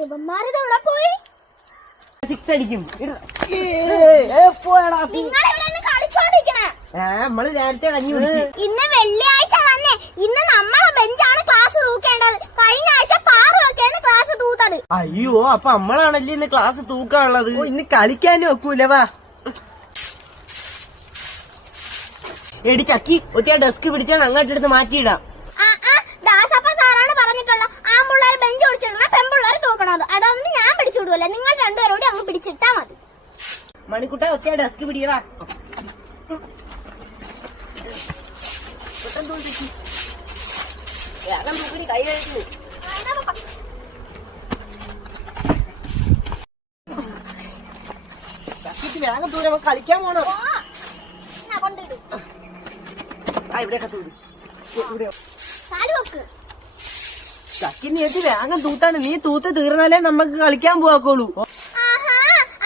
ഇവന്മാരിതുള്ള പോയി സിക്സ് അടിക്കും. നമ്മള് നേരത്തെ കഞ്ഞി കുടിച്ചു. ഇന്ന് വെള്ളിയാഴ്ച തന്നെ. ഇന്ന് നമ്മളെ ബെഞ്ചാണ് ക്ലാസ് തൂക്കേണ്ടത്. കഴിഞ്ഞ ആഴ്ച പാറൊക്കെയാണ് ക്ലാസ് തൂത്തത്. അയ്യോ, അപ്പൊ നമ്മളാണല്ലേ ഇന്ന് ക്ലാസ് തൂക്കാനുള്ളത്. ഇന്ന് കളിക്കാനും വെക്കൂലവാ. എടി ചക്കി, ഒത്തിരി ഡെസ്ക് പിടിച്ചാൽ അങ്ങോട്ടെടുത്ത് മാറ്റിയിടാം. ദാസപ്പ സാറാണ് പറഞ്ഞിട്ടുള്ള ആൺപിള്ളേർ ബെഞ്ച് പിടിച്ചിടണം, പെൺപിള്ളേർ തൂക്കണത്. അതൊന്നും ഞാൻ പിടിച്ചുവിടുവല്ല. നിങ്ങൾ രണ്ടുപേരോട് അങ്ങ് പിടിച്ചിട്ടാ മതി. മണിക്കുട്ട ഒത്തിരി ഡെസ്ക് പിടിക്കടാ. കൈ കഴിച്ചു. വേഗം ദൂരം കളിക്കാൻ പോണോ? ഇവിടെയൊക്കെ തൂടി. ചക്കിന് ചേച്ചി വേഗം തൂത്താണ്. നീ തൂത്ത് തീർന്നാലേ നമുക്ക് കളിക്കാൻ പോവാക്കോളൂ.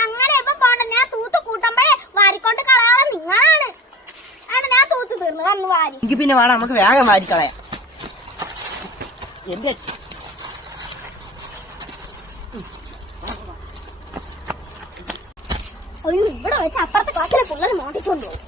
അങ്ങനെ ഇപ്പൊ പോണ്ട. ഞാൻ തൂത്ത് കൂട്ടുമ്പോഴേ വാരിക്കൊണ്ട് കളയാതെ നിങ്ങളാണ്. ഞാൻ തൂത്ത് തീർന്നു വന്ന് വാരി. എനിക്ക് പിന്നെ വേണം, നമുക്ക് വേഗം വാരിക്കളയാം. എന്റെ ഇവിടെ വെച്ച് അപ്പുറത്തെ ക്ലാസ്സിലെ പിള്ളേർ മോട്ടിക്കൊണ്ടുപോകും.